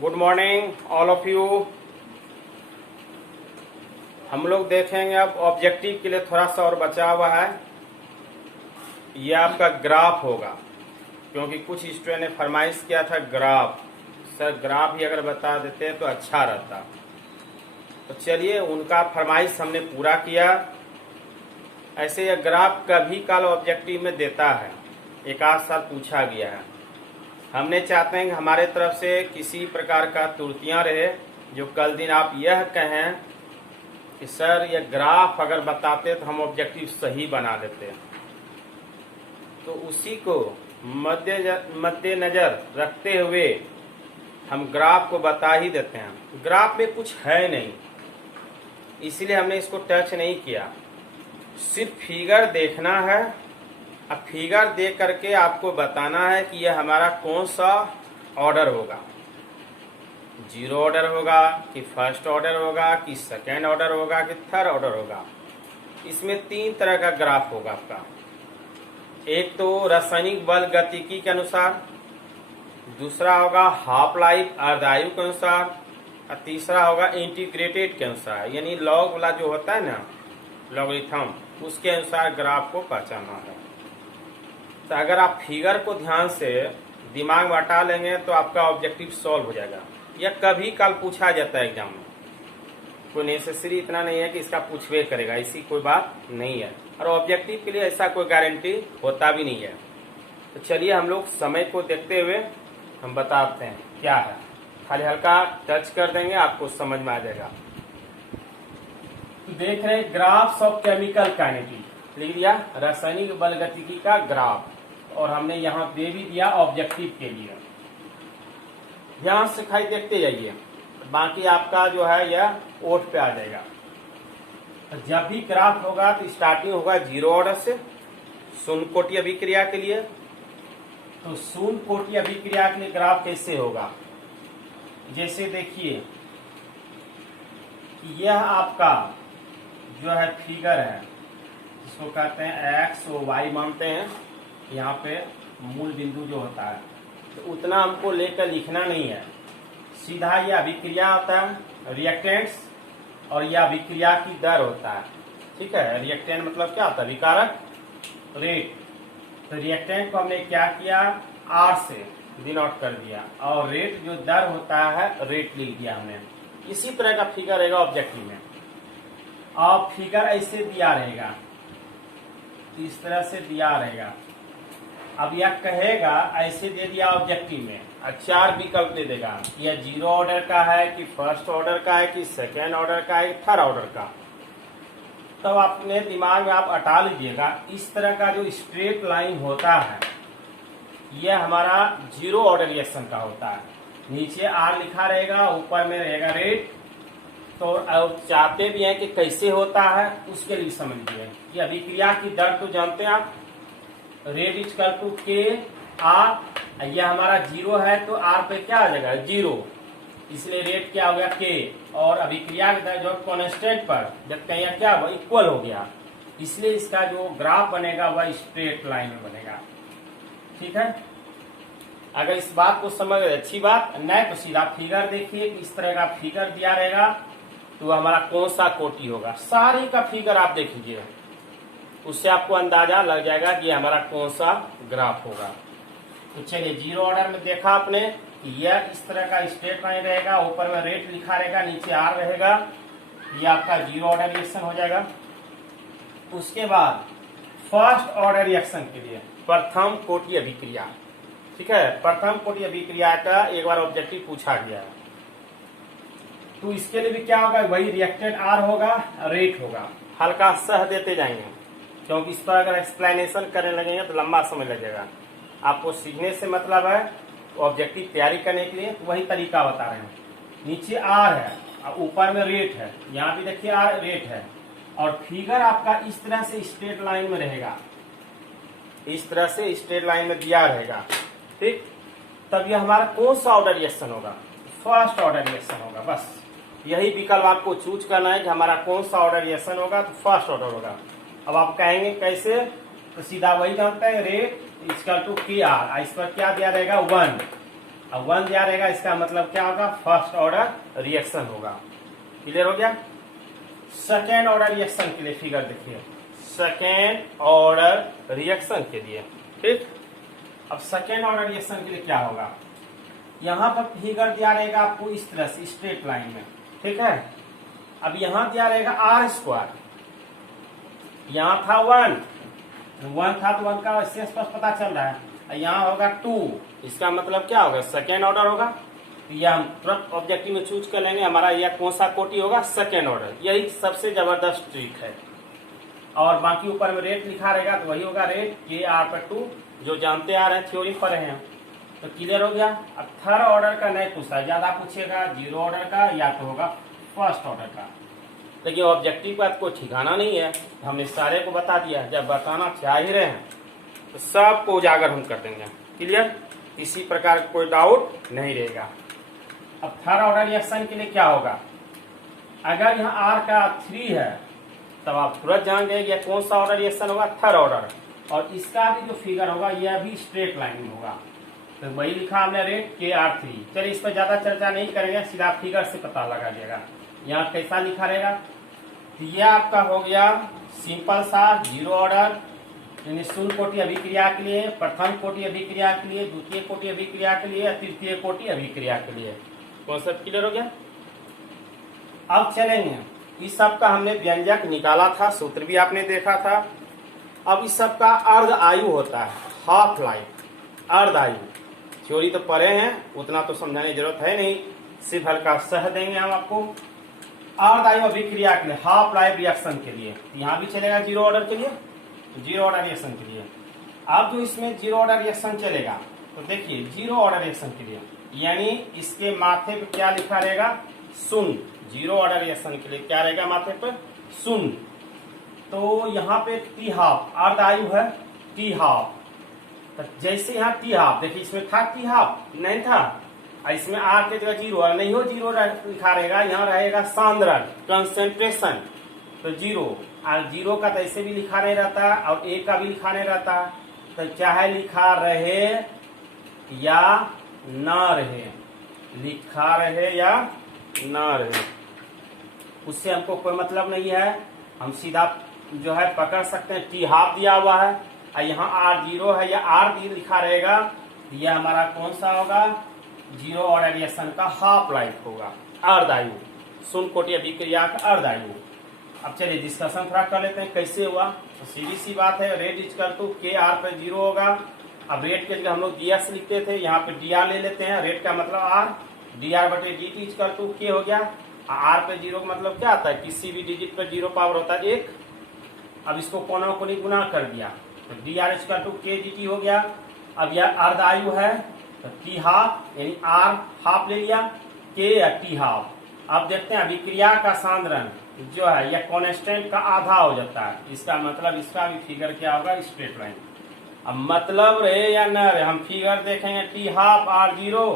Good morning all of you. हम लोग देखेंगे अब ऑब्जेक्टिव के लिए थोड़ा सा और बचा हुआ है। ये आपका ग्राफ होगा, क्योंकि कुछ स्टूडेंट ने फरमाइश किया था ग्राफ, सर ग्राफ ही अगर बता देते तो अच्छा रहता। तो चलिए, उनका फरमाइश हमने पूरा किया। ऐसे यह ग्राफ कभी काल ऑब्जेक्टिव में देता है, एक आध साल पूछा गया है। हमने चाहते हैं कि हमारे तरफ से किसी प्रकार का त्रुटियां रहे, जो कल दिन आप यह कहें कि सर यह ग्राफ अगर बताते तो हम ऑब्जेक्टिव सही बना देते। तो उसी को मद्देनजर रखते हुए हम ग्राफ को बता ही देते हैं। ग्राफ में कुछ है नहीं, इसलिए हमने इसको टच नहीं किया। सिर्फ फिगर देखना है। अब फिगर देख करके आपको बताना है कि यह हमारा कौन सा ऑर्डर होगा, जीरो ऑर्डर होगा कि फर्स्ट ऑर्डर होगा कि सेकेंड ऑर्डर होगा कि थर्ड ऑर्डर होगा। इसमें तीन तरह का ग्राफ होगा आपका। एक तो रासायनिक बल गतिकी के अनुसार, दूसरा होगा हाफ लाइफ अर्धायु के अनुसार, और तीसरा होगा इंटीग्रेटेड के अनुसार, यानी लॉग वाला जो होता है ना, लॉगरिथम, उसके अनुसार ग्राफ को पहचानना है। तो अगर आप फिगर को ध्यान से दिमाग में हटा लेंगे तो आपका ऑब्जेक्टिव सॉल्व हो जाएगा। यह कभी काल पूछा जाता है एग्जाम में, कोई नेसेसरी इतना नहीं है कि इसका पूछवे करेगा, ऐसी कोई बात नहीं है। और ऑब्जेक्टिव के लिए ऐसा कोई गारंटी होता भी नहीं है। तो चलिए, हम लोग समय को देखते हुए हम बताते हैं क्या है। खाली हल्का टच कर देंगे, आपको समझ में आ जाएगा। तो देख रहे हैं ग्राफ्स ऑफ केमिकल काइनेटिक, लिख दिया रासायनिक बल गतिकी का ग्राफ, और हमने यहाँ दे भी दिया ऑब्जेक्टिव के लिए। ध्यान से खाली देखते जाइए, बाकी आपका जो है यह ओठ पे आ जाएगा। जब भी ग्राफ होगा तो स्टार्टिंग होगा जीरो ऑर्डर से, शून्य कोटि अभिक्रिया के लिए। तो शून्य कोटि अभिक्रिया के लिए ग्राफ कैसे होगा, जैसे देखिए कि यह आपका जो है फिगर है, जिसको कहते हैं एक्स और वाई मानते हैं। यहाँ पे मूल बिंदु जो होता है, तो उतना हमको लेकर लिखना नहीं है। सीधा यह अभिक्रिया होता है, रिएक्टेंट्स, और यह अभिक्रिया की दर होता है। ठीक है, रिएक्टेंट मतलब क्या होता है, विकारक रेट। तो रिएक्टेंट को हमने क्या किया, आर से डिनोट कर दिया, और रेट जो दर होता है रेट लिख दिया हमने। इसी तरह का फिगर रहेगा ऑब्जेक्टिव में। अब फिगर ऐसे दिया रहेगा, इस तरह से दिया रहेगा। अब यह कहेगा ऐसे दे दिया ऑब्जेक्टिव में, चार विकल्प दे देगा, यह जीरो ऑर्डर का है कि फर्स्ट ऑर्डर का है कि सेकेंड ऑर्डर का है कि थर्ड ऑर्डर का। तब अपने दिमाग में आप हटा लीजिएगा, इस तरह का जो स्ट्रेट लाइन होता है यह हमारा जीरो ऑर्डर रिएक्शन का होता है। नीचे आर लिखा रहेगा, ऊपर में रहेगा रेट। तो अब चाहते भी हैं कि कैसे होता है, उसके लिए समझिए कि अभिक्रिया की दर तो जानते हैं आप, रेट इक्वल टू के आर। यह हमारा जीरो है तो आर पे क्या आ जाएगा, जीरो, इसलिए रेट क्या हो गया के, और अभिक्रिया की दर जो कांस्टेंट पर जब कहीं क्या हुआ, इक्वल हो गया, इसलिए इसका जो ग्राफ बनेगा वह स्ट्रेट लाइन में बनेगा। ठीक है, अगर इस बात को समझ गए अच्छी बात, नहीं तो सीधा फिगर देखिए, इस तरह का फिगर दिया रहेगा तो हमारा कौन सा कोटि होगा। सारे का फिगर आप देख लीजिए, उससे आपको अंदाजा लग जाएगा कि हमारा कौन सा ग्राफ होगा। तो चलिए, जीरो ऑर्डर में देखा आपने कि यह इस तरह का स्ट्रेट लाइन रहेगा, ऊपर में रेट लिखा रहेगा, नीचे आर रहेगा, यह आपका जीरो ऑर्डर रिएक्शन हो जाएगा। उसके बाद फर्स्ट ऑर्डर रिएक्शन के लिए प्रथम कोटि अभिक्रिया। ठीक है, प्रथम कोटि अभिक्रिया का एक बार ऑब्जेक्टिव पूछा गया है, तो इसके लिए भी क्या होगा, वही रिएक्टेंट आर होगा, रेट होगा। हल्का सह देते जाएंगे, क्योंकि इस पर अगर एक्सप्लेनेशन करने लगेंगे तो लंबा समय लगेगा। आपको सीखने से मतलब है, ऑब्जेक्टिव तैयारी करने के लिए वही तरीका बता रहे हैं। नीचे आर है और ऊपर में रेट है, यहाँ भी देखिए आर रेट है, और फिगर आपका इस तरह से स्ट्रेट लाइन में रहेगा, इस तरह से स्ट्रेट लाइन में दिया रहेगा। ठीक, तब यह हमारा कौन सा ऑर्डर रिएक्शन होगा, फर्स्ट ऑर्डर रिएक्शन होगा। बस यही विकल्प आपको चूज करना है कि हमारा कौन सा ऑर्डर रिएक्शन होगा, तो फर्स्ट ऑर्डर होगा। अब आप कहेंगे कैसे, तो सीधा वही जानते हैं, रेट इक्वल टू के आर, इस पर क्या दिया रहेगा, 1। अब 1 दिया रहेगा, इसका मतलब क्या होगा, फर्स्ट ऑर्डर रिएक्शन होगा। क्लियर हो गया। सेकेंड ऑर्डर रिएक्शन के लिए फिगर देखिए, सेकेंड ऑर्डर रिएक्शन के लिए, ठीक। अब सेकेंड ऑर्डर रिएक्शन के लिए क्या होगा, यहां पर फिगर दिया रहेगा आपको इस तरह से स्ट्रेट लाइन में, ठीक है। अब यहां दिया रहेगा आर स्क्वायर, यहां था 1 था तो 1 का इससे स्पष्ट पता चल रहा है, यहाँ होगा 2, इसका मतलब क्या होगा, सेकेंड ऑर्डर होगा। तो यह हम तुरंत ऑब्जेक्टिव में चूज कर लेंगे, हमारा यह कौन सा कोटि होगा, सेकेंड ऑर्डर। यही सबसे जबरदस्त ट्रिक है। और बाकी ऊपर में रेट लिखा रहेगा तो वही होगा रेट Kr/2, जो जानते आ रहे हैं, थ्योरी पढ़े हैं। तो क्लियर हो गया। अब थर्ड ऑर्डर का नहीं पूछा, ज्यादा पूछेगा जीरो ऑर्डर का या तो होगा फर्स्ट ऑर्डर का, लेकिन ऑब्जेक्टिव का कोई ठिकाना नहीं है, हमने सारे को बता दिया। जब बताना चाह ही रहे हैं तो सबको उजागर हम कर देंगे। क्लियर, इसी प्रकार कोई डाउट नहीं रहेगा। अब थर्ड ऑर्डर रिएक्शन के लिए क्या होगा, अगर यहाँ R का 3 है तब आप तुरंत जान गए यह कौन सा ऑर्डर रिएक्शन होगा, थर्ड ऑर्डर। और इसका भी जो फिगर होगा यह भी स्ट्रेट लाइन में होगा, तो वही लिखा हमने रेट Kr3। चलिए इस पर ज्यादा चर्चा नहीं करेंगे, सीधा फिगर से पता लगा लिएगा। यहाँ कैसा लिखा रहेगा, तो यह आपका हो गया सिंपल सा जीरो ऑर्डर, यानी शून्य कोटि अभिक्रिया के लिए, प्रथम कोटि अभिक्रिया के लिए, द्वितीय कोटि अभिक्रिया के लिए, तृतीय कोटि अभिक्रिया के लिए। कॉन्सेप्ट क्लियर हो गया। अब चलेंगे, इस सब का हमने व्यंजक निकाला था, सूत्र भी आपने देखा था। अब इस सब का अर्ध आयु होता है, हाफ लाइफ, अर्ध आयु। थ्योरी तो पढ़े हैं, उतना तो समझाने की जरूरत है नहीं, सिर्फ हल्का सह देंगे हम आपको। अर्ध आयु अभिक्रिया के लिए, हाफ लाइफ रिएक्शन के लिए यहाँ भी चलेगा जीरो ऑर्डर के लिए, जीरो ऑर्डर रिएक्शन के लिए। अब जो इसमें जीरो ऑर्डर रिएक्शन चलेगा, तो देखिए जीरो ऑर्डर रिएक्शन के लिए यानी इसके माथे पे क्या लिखा रहेगा, शून्य। जीरो ऑर्डर रिएक्शन के लिए क्या रहेगा माथे पर, शून्य। तो यहाँ पे टी हाफ अर्ध आयु है, टी हाफ। तो जैसे यहाँ टी हाफ, देखिए इसमें था टी हाफ, नहीं था, इसमें आर के जगह जीरो नहीं हो, जीरो लिखा रहेगा, यहाँ रहेगा सांद्रण, कंसेंट्रेशन, तो जीरो। और जीरो का तो ऐसे भी लिखा नहीं रहता और एक का भी लिखा नहीं रहता, तो चाहे लिखा रहे या ना रहे, लिखा रहे या ना रहे, उससे हमको कोई मतलब नहीं है। हम सीधा जो है पकड़ सकते हैं, टी हाफ दिया हुआ है और यहाँ आर जीरो है या आर डी लिखा रहेगा, यह हमारा कौन सा होगा, जीरो ऑर्डर रिएक्शन का हाफ लाइफ होगा, अर्ध आयु, शून्य कोटि अभिक्रिया का अर्ध आयु। अब चलिए डिस्कशन थोड़ा कर लेते हैं कैसे हुआ। तो सीधी सी बात है, रेट इज कर तो Kr पे जीरो होगा। अब रेट के जगह हम लोग ds लिखते थे, यहाँ पे dr ले लेते हैं, रेट का मतलब r, dr बटे dt इज कर तो k हो गया। r पे जीरो का मतलब क्या आता है, किसी भी डिजिट पे जीरो पावर होता है 1। अब इसको कोना कोनी गुना कर दिया तो dr इज कर तो k dt हो गया। अब यह अर्ध आयु है तो t हाफ यानी r हाफ ले लिया, k या t हाफ। अब देखते हैं अभिक्रिया का सांद्रण जो है यह कांस्टेंट का आधा हो जाता है, इसका मतलब इसका भी फिगर क्या होगा, स्ट्रेट लाइन। अब मतलब रहे या न रहे, हम फिगर देखेंगे टी हाफ आर जीरो,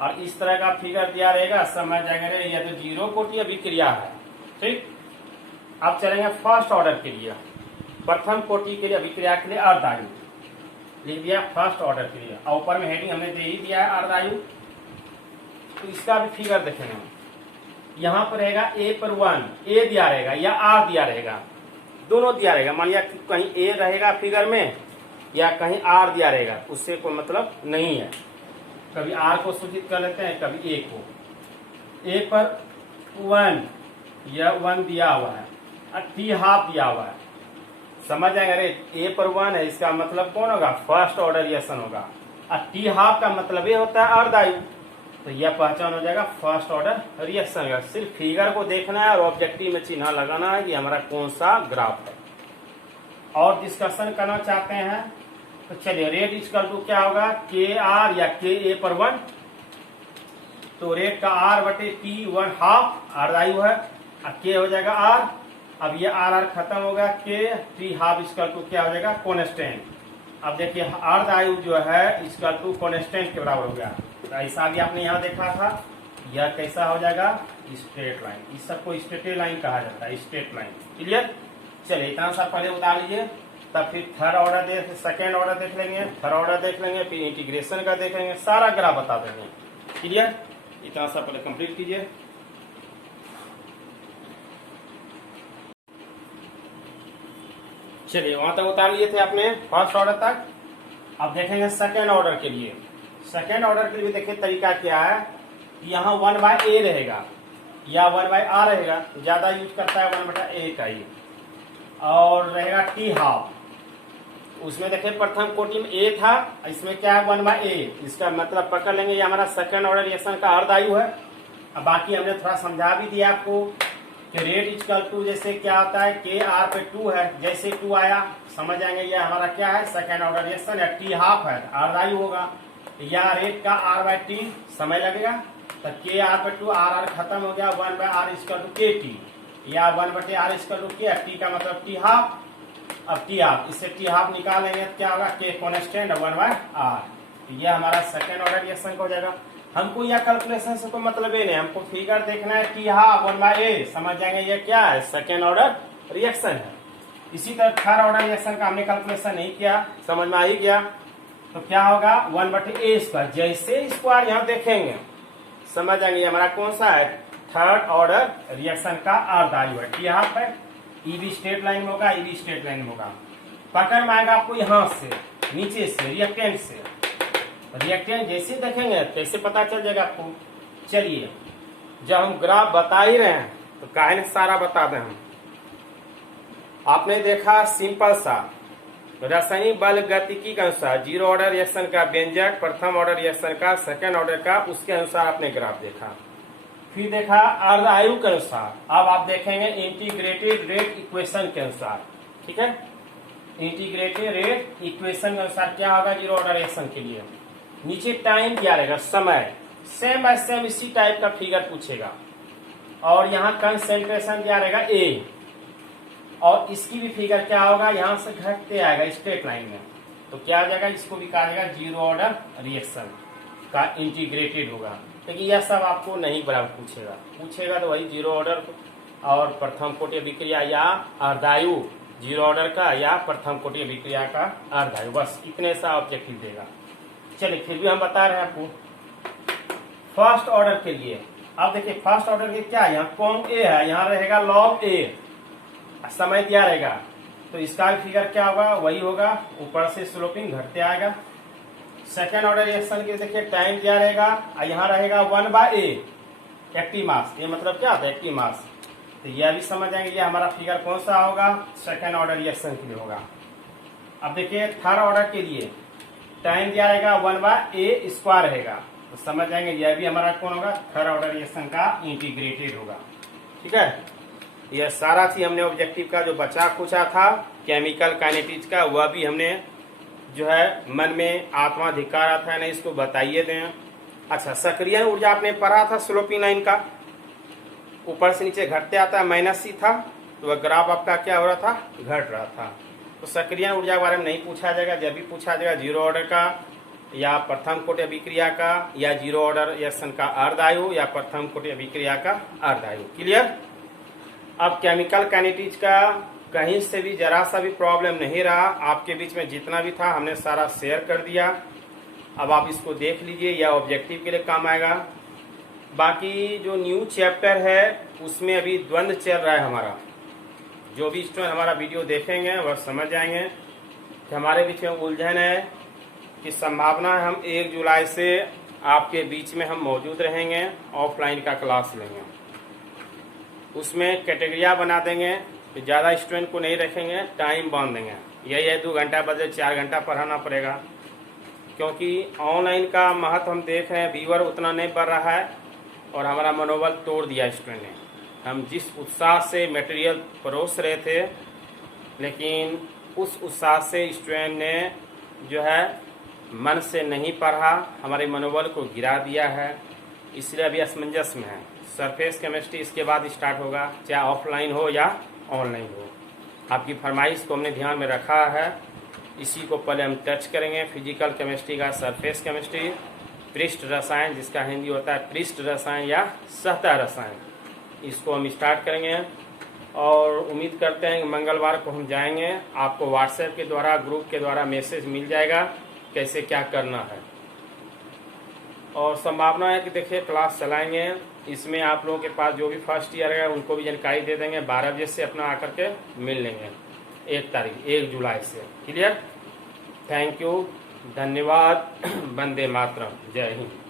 और इस तरह का फिगर दिया रहेगा, समझ जाएंगे यह तो जीरो कोटि अभिक्रिया है, ठीक। अब चलेंगे फर्स्ट ऑर्डर के लिए, प्रथम कोटि के लिए अभिक्रिया के लिए अर्ध आयु लिख दिया फर्स्ट ऑर्डर के लिए, और ऊपर में हेडिंग हमने दे ही दिया है अर्ध आयु। तो इसका भी फिगर देखेंगे, यहाँ पर रहेगा ए पर 1, ए दिया रहेगा या आर दिया रहेगा, दोनों दिया रहेगा। मान लिया कहीं ए रहेगा फिगर में या कहीं आर दिया रहेगा, उससे कोई मतलब नहीं है। कभी आर को सूचित कर लेते हैं, कभी ए को। ए पर 1 या 1 दिया हुआ है और टी हाफ दिया हुआ है, समझ जाएंगे। अरे ए पर 1 है, इसका मतलब कौन होगा, फर्स्ट ऑर्डर रिएक्शन होगा। और टी हाफ का मतलब ये होता है अर्ध आयु, तो यह पहचान हो जाएगा फर्स्ट ऑर्डर रिएक्शन का। सिर्फ फिगर को देखना है और ऑब्जेक्टिव में चिन्ह लगाना है कि हमारा कौन सा ग्राफ है। और डिस्कशन करना चाहते हैं तो चलिए, रेट इज कर दो क्या होगा, के आर या के ए पर 1, तो रेट का आर बटे टी 1 हाफ अर्ध आयु है, और के हो जाएगा आर। अब ये आर आर खत्म होगा, के टी हाफ इसका टू क्या हो जाएगा, कॉन्स्टेंट। अब देखिए अर्ध आयु जो है इसका टू कॉन्स्टेंट के बराबर हो गया। तो ऐसा भी आपने यहाँ देखा था, यह कैसा हो जाएगा, स्ट्रेट लाइन। इस सबको स्ट्रेट लाइन कहा जाता है, स्ट्रेट लाइन। क्लियर, चलिए इतना सा पहले बता लीजिए। तब फिर थर्ड ऑर्डर देख, सेकेंड ऑर्डर देख लेंगे, थर्ड ऑर्डर देख लेंगे, फिर इंटीग्रेशन का देख लेंगे, सारा ग्राफ बता देंगे। क्लियर? इतना सा पहले कंप्लीट कीजिए। चलिए वहां तक उतार लिए थे आपने फर्स्ट ऑर्डर तक। अब देखेंगे सेकेंड ऑर्डर के लिए। सेकेंड ऑर्डर के लिए देखिए तरीका क्या है। यहाँ 1/a रहेगा या 1/r रहेगा, ज्यादा यूज करता है 1/a का ही, और रहेगा टी हाफ। उसमें देखिए प्रथम कोटि में a था, इसमें क्या है 1/a। इसका मतलब पकड़ लेंगे ये हमारा सेकेंड ऑर्डर रिएक्शन का अर्धायु है। अब बाकी हमने थोड़ा समझा भी दिया आपको कि रेट इक्वल टू जैसे क्या होता है के आर पे 2 है, जैसे 2 आया समझ जाएंगे ये हमारा क्या है सेकेंड ऑर्डर रिएक्शन है। टी हाफ है अर्धायु होगा, या रेट का r/t समय लगेगा, तो के आर पे 2 आर खत्म हो गया, 1/r इक्वल टू के टी, या 1/r इक्वल टू के टी का मतलब टी हाफ। अब टी हाफ, इससे टी हाफ निकालेंगे तो क्या होगा के कॉन्स्टेंट 1/r। ये हमारा सेकेंड ऑर्डर रिएक्शन हो जाएगा। हमको यह कैलकुलेशन से कोई मतलब ही नहीं, हमको फिगर देखना है टी हाफ 1/a, समझ जाएंगे ये क्या है सेकेंड ऑर्डर रिएक्शन है। इसी तरह थर्ड ऑर्डर रिएक्शन का हमने कैलकुलेशन नहीं किया, समझ में आ ही गया, तो क्या होगा 1/a²। जैसे स्क्वायर यहाँ देखेंगे समझ जाएंगे हमारा कौन सा है थर्ड ऑर्डर रिएक्शन का अर्धायु है। टी हाफ है, ईबी स्ट्रेट लाइन में होगा, ईबी स्ट्रेट लाइन में होगा। पकड़ में आएगा आपको यहाँ से नीचे से रिएक्टेंट से, रिएक्टेंट जैसे देखेंगे कैसे पता चल जाएगा आपको। चलिए जब हम ग्राफ बता ही रहे हैं तो काहे ने सारा बता दें हम। आपने देखा सिंपल सा रासायनिक बल गतिकी के अनुसार जीरो ऑर्डर रिएक्शन का व्यंजक, प्रथम ऑर्डर रिएक्शन का, सेकेंड ऑर्डर का, उसके अनुसार आपने ग्राफ देखा। फिर देखा अर्धायु के अनुसार। अब आप देखेंगे इंटीग्रेटेड रेट इक्वेशन के अनुसार। ठीक है, इंटीग्रेटेड रेट इक्वेशन के अनुसार क्या होगा जीरो ऑर्डर रिएक्शन के लिए। नीचे टाइम क्या रहेगा समय, सेम बाय सेम इसी टाइप का फिगर पूछेगा, और यहाँ कंसेंट्रेशन क्या रहेगा ए, और इसकी भी फिगर क्या होगा यहाँ से घटते आएगा स्ट्रेट लाइन में, तो क्या आ जाएगा इसको भी कहा जाएगा जीरो ऑर्डर रिएक्शन का इंटीग्रेटेड होगा। लेकिन यह सब आपको नहीं बराबर पूछेगा तो वही जीरो ऑर्डर और प्रथम कोटि अभिक्रिया या अर्धायु जीरो ऑर्डर का या प्रथम कोटि अभिक्रिया का अर्धायु, बस इतने सा ऑब्जेक्टिव देगा। चलिए फिर भी हम बता रहे हैं आपको फर्स्ट ऑर्डर के लिए। अब देखिए फर्स्ट ऑर्डर के क्या है, यहाँ कॉम ए है, यहाँ रहेगा लॉग ए, समय दिया रहेगा, तो इसका फिगर क्या होगा वही होगा, ऊपर से स्लोपिंग घटते आएगा। सेकेंड ऑर्डर रिएक्शन के देखिए टाइम दिया रहेगा, यहाँ रहेगा 1/a एक्टिव मास, ये मतलब क्या होता है एक्टिव मास, तो यह भी समझ जाएंगे ये हमारा फिगर कौन सा होगा सेकेंड ऑर्डर रिएक्शन के लिए होगा। अब देखिए थर्ड ऑर्डर के लिए टाइम दिया रहेगा 1/a² रहेगा, तो समझ जाएंगे यह भी हमारा कौन होगा थर्ड ऑर्डर रिएक्शन का इंटीग्रेटेड होगा। ठीक है, यह सारा चीज हमने ऑब्जेक्टिव का जो बचा खुचा था केमिकल काइनेटिक्स का वह भी हमने जो है मन में आत्मा धिक्कार आता है नहीं इसको बताइए दें। अच्छा, सक्रिय ऊर्जा आपने पढ़ा था स्लोपिंग लाइन का, ऊपर से नीचे घटते आता है, -c था, तो वह ग्राफ आपका क्या हो रहा था घट रहा था। तो सक्रिय ऊर्जा के बारे में नहीं पूछा जाएगा, जब भी पूछा जाएगा जीरो ऑर्डर का या प्रथम कोटि अभिक्रिया का या जीरो ऑर्डर रिएक्शन का अर्धायु या प्रथम कोटि अभिक्रिया का अर्धायु। क्लियर? अब केमिकल काइनेटिक्स का कहीं से भी जरा सा भी प्रॉब्लम नहीं रहा, आपके बीच में जितना भी था हमने सारा शेयर कर दिया। अब आप इसको देख लीजिए, यह ऑब्जेक्टिव के लिए काम आएगा। बाकी जो न्यू चैप्टर है उसमें अभी द्वंद्व चल रहा है हमारा, जो भी स्टूडेंट हमारा वीडियो देखेंगे वह समझ जाएंगे कि हमारे बीच में उलझन है कि संभावना है हम 1 जुलाई से आपके बीच में हम मौजूद रहेंगे, ऑफलाइन का क्लास लेंगे, उसमें कैटेगरिया बना देंगे, ज़्यादा स्टूडेंट को नहीं रखेंगे, टाइम बांध देंगे, यही है 2 घंटा बजे 4 घंटा पढ़ाना पड़ेगा, क्योंकि ऑनलाइन का महत्व हम देख रहे हैं व्यूअर उतना नहीं बढ़ रहा है और हमारा मनोबल तोड़ दिया स्टूडेंट ने। हम जिस उत्साह से मटेरियल परोस रहे थे, लेकिन उस उत्साह से स्टूडेंट ने जो है मन से नहीं पढ़ा, हमारे मनोबल को गिरा दिया है, इसलिए अभी असमंजस में है। सरफेस केमिस्ट्री इसके बाद स्टार्ट होगा, चाहे ऑफलाइन हो या ऑनलाइन हो। आपकी फरमाइश को हमने ध्यान में रखा है, इसी को पहले हम टच करेंगे। फिजिकल केमिस्ट्री का सरफेस केमिस्ट्री, पृष्ठ रसायन जिसका हिंदी होता है पृष्ठ रसायन या सतह रसायन, इसको हम स्टार्ट करेंगे। और उम्मीद करते हैं कि मंगलवार को हम जाएंगे। आपको व्हाट्सएप के द्वारा, ग्रुप के द्वारा मैसेज मिल जाएगा कैसे क्या करना है। और संभावना है कि देखिए क्लास चलाएंगे, इसमें आप लोगों के पास जो भी फर्स्ट ईयर है उनको भी जानकारी दे देंगे। 12 बजे से अपना आकर के मिल लेंगे 1 जुलाई से। क्लियर? थैंक यू, धन्यवाद। वंदे मातरम। जय हिंद।